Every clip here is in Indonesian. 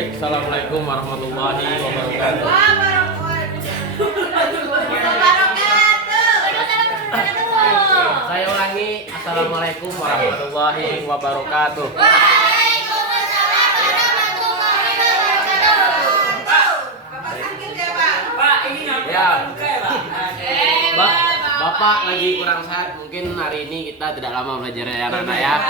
Baik, assalamualaikum warahmatullahi wabarakatuh. Saya ulangi, assalamualaikum warahmatullahi wabarakatuh. Ya, Bapak lagi kurang sehat, mungkin hari ini kita tidak lama belajar ya anak-anak ya.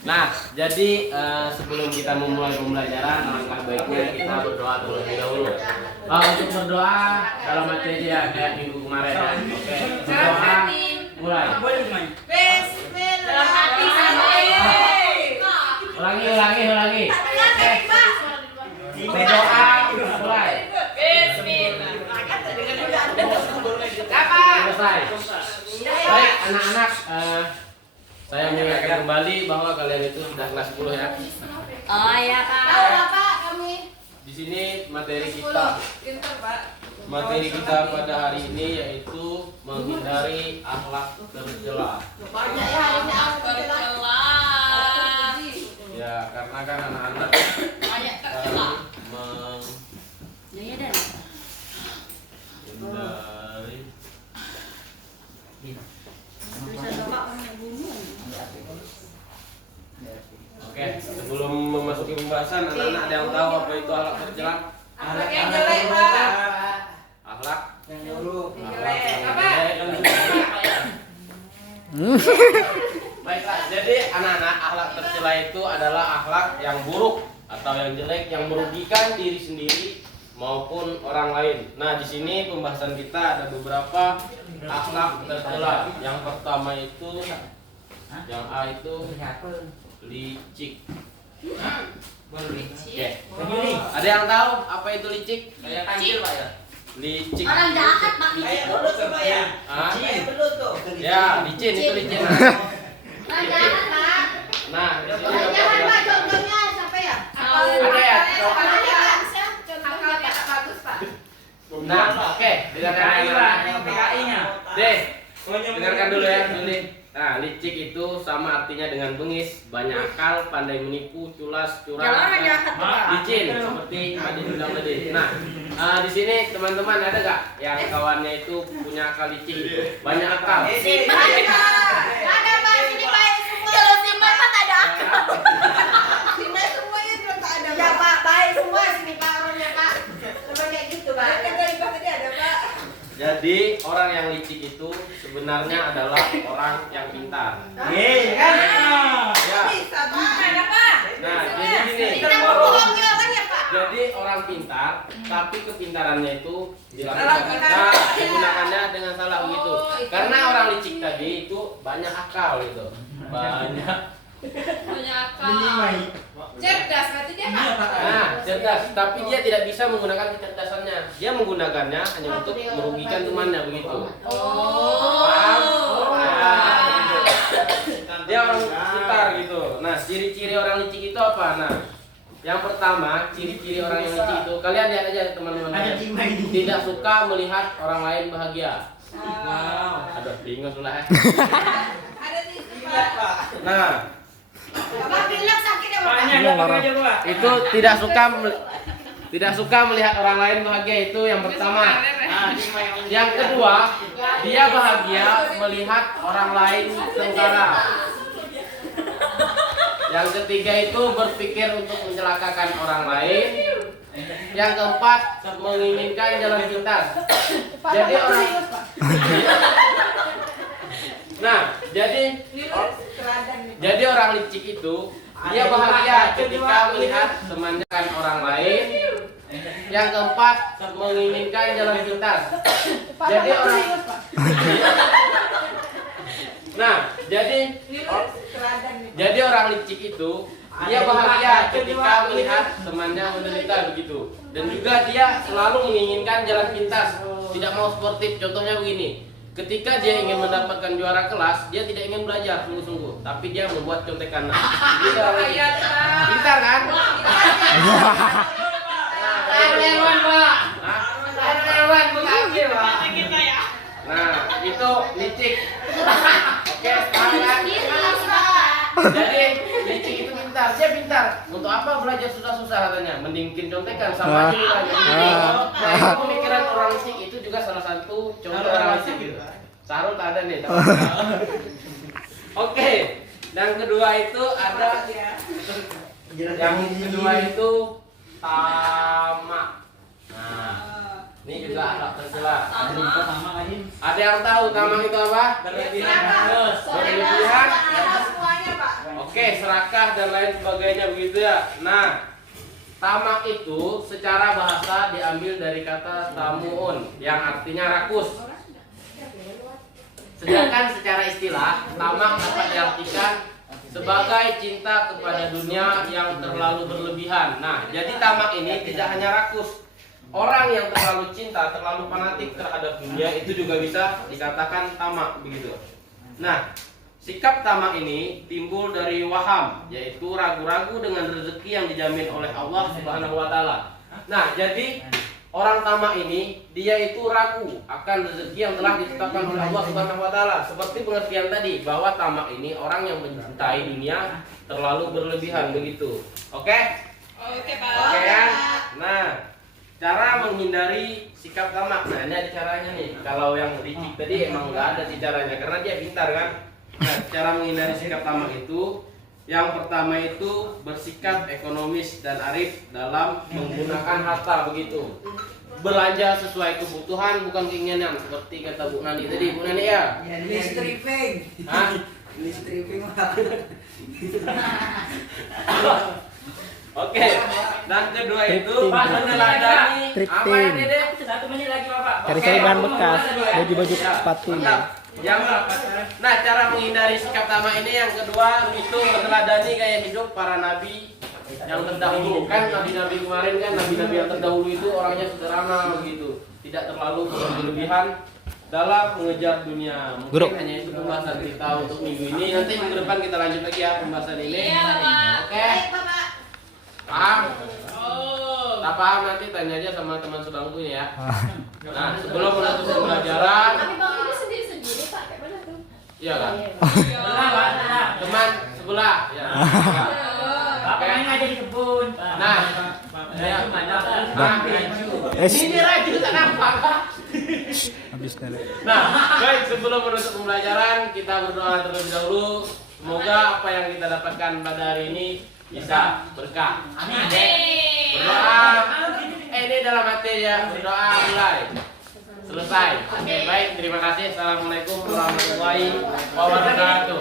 Nah, jadi sebelum kita memulai pembelajaran, alangkah baiknya kita berdoa terlebih dahulu. Untuk berdoa dalam materi ya kayak minggu kemarin ya. Oke, berdoa mulai. Ulangi. Berdoa mulai. Selesai. Baik, anak-anak, saya mengingatkan kembali bahwa kalian itu sudah kelas 10 ya. Oh iya Pak. Tahu Pak kami. Di sini materi kita pada hari ini yaitu menghindari akhlak tercela. Banyak ya hari ini Tercela. Ya, karena kan anak-anak Banyak tercela. menghindari Oke, sebelum memasuki pembahasan, anak-anak ada yang tahu apa itu akhlak tercela? Akhlak yang jelek Pak. Akhlak Yang jelek. Baiklah, jadi anak-anak, akhlak tercela itu adalah akhlak yang buruk atau yang jelek yang merugikan diri sendiri maupun orang lain. Nah, di sini pembahasan kita ada beberapa akhlak tercela. Yang pertama itu yang A itu licik. Oke. Ada yang tahu apa itu licik? Kayak kancil Pak ya? Licik. Orang jahat Pak. Ah? Ya, licin itu licin. Orang jahat Pak. Nah, di sini Orang jahat Pak, contohnya siapa ya? Ada ya? Akal tak bagus Pak. Nah, oke, dengarkan dengarkan dulu ya, Juli. Nah, licik itu sama artinya dengan bengis, banyak akal, pandai menipu, culas, curang, Kalau orang jahat Pak. licin seperti tadi bilang tadi. Nah, di sini teman-teman ada gak yang kawannya itu punya akal licik itu, banyak akal? Ada Pak, sini baik semua. Kalau Simon Pak tak ada. Sini semuanya belum tak ada. Ya Pak, baik semua sini Pak orangnya Pak. Cuma kayak gitu Pak. Tadi ada Pak. Jadi orang yang licik itu sebenarnya adalah orang yang pintar. Ya. Bisa Pak. Ada Pak. Nah, jadi gini. Kita bohong juga kan ya Pak. Jadi orang pintar, tapi kepintarannya itu Salah dilakukan, gunakan. digunakannya dengan salah begitu. Karena orang licik tadi itu banyak akal gitu, banyak. Cerdas berarti dia Pak. Nah, cerdas, tapi dia tidak bisa menggunakan kecerdasannya. Dia menggunakannya hanya untuk merugikan temannya begitu. Paham? Nah, dia orang pintar gitu. Nah, ciri-ciri orang licik itu apa? Nah, yang pertama, ciri-ciri orang yang licik itu, kalian lihat aja teman-teman. Tidak suka melihat orang lain bahagia. Aduh, bingung sudah. Ada di sini Pak. Nah, Bapak bilang sakit ya Bapak. itu tidak suka melihat orang lain bahagia, itu yang pertama. Yang kedua, dia bahagia melihat orang lain sengsara. Yang ketiga itu berpikir untuk mencelakakan orang lain. Yang keempat, menginginkan jalan pintas. Jadi orang Nah, jadi orang licik itu dia bahagia ketika melihat temannya kan orang lain. Yang keempat, menginginkan jalan pintas. Jadi orang licik itu dia bahagia ketika melihat temannya menderita begitu. Dan juga dia selalu menginginkan jalan pintas, tidak mau sportif. Contohnya begini. Ketika dia ingin mendapatkan juara kelas, dia tidak ingin belajar sungguh-sungguh, tapi dia membuat contekan. Pintar kan? Nah, itu licik. Oke, paham kan? Jadi licik itu pintar, dia pintar untuk apa belajar susah-susah katanya? Mending bikin contekan sama aja belajar. Nah, itu pemikiran orang Sik itu juga salah satu contoh orang Sik gitu. Sarul tak ada nih. Oke, yang kedua itu ada yang kedua itu tamak. Nah, ini juga agak tercela. Ada yang tahu tamak itu apa? Berlebihan. Semuanya, Pak. Oke, serakah dan lain sebagainya begitu ya. Nah, tamak itu secara bahasa diambil dari kata tamuun yang artinya rakus. Sedangkan secara istilah, tamak dapat diartikan sebagai cinta kepada dunia yang terlalu berlebihan. Nah, jadi tamak ini tidak hanya rakus. Orang yang terlalu cinta, terlalu fanatik terhadap dunia itu juga bisa dikatakan tamak begitu. Nah, sikap tamak ini timbul dari waham, yaitu ragu-ragu dengan rezeki yang dijamin oleh Allah Subhanahu wa taala. Nah, jadi orang tamak ini dia itu ragu akan rezeki yang telah ditetapkan oleh Allah Subhanahu wa taala. Seperti pengertian tadi bahwa tamak ini orang yang mencintai dunia terlalu berlebihan begitu. Oke? Oke, Pak. Oke ya. Nah, cara menghindari sikap tamak. Nah, ini ada caranya nih. Kalau yang Ricik tadi emang nggak ada sih caranya karena dia pintar kan. Nah, cara menghindari sikap tamak itu yang pertama itu bersikap ekonomis dan arif dalam menggunakan harta begitu. Belanja sesuai kebutuhan bukan keinginan seperti kata Bu Nani tadi. Bu Nani ya? Ya, list tripping. Hah? List tripping mah. Oke. Dan kedua itu meneladani apa ya Dede? 1 menit lagi Bapak. Cari-cari bahan bekas, baju-baju Ya, sepatu. mantap. Nah, cara menghindari sikap tamak ini yang kedua itu meneladani gaya hidup para nabi yang terdahulu. Kan nabi-nabi kemarin kan nabi-nabi yang terdahulu itu orangnya sederhana begitu, tidak terlalu berlebihan dalam mengejar dunia. Mungkin Guru. hanya itu pembahasan kita untuk minggu ini. Nanti minggu depan kita lanjut lagi ya pembahasan ini. Iya, Bapak. Oke. Baik, Bapak. Paham? Tak paham nanti tanya aja sama teman sebangkunya ya. Nah, sebelum menutup pembelajaran, Tapi Bang ini sendiri-sendiri, Pak. Kayak mana tuh? iya kan? Belah, Pak, belah. Teman sebelah ya. Bapak main aja di kebun. Nah, Ya, mantap. nah, ini Raju tak nampak. Habis dari. Nah, baik sebelum menutup pembelajaran kita berdoa terlebih dahulu. Semoga apa yang kita dapatkan pada hari ini bisa berkah. Amin. Berdoa. Ini dalam hati ya. Berdoa mulai. Selesai. Oke, baik. Terima kasih. Assalamualaikum warahmatullahi wabarakatuh.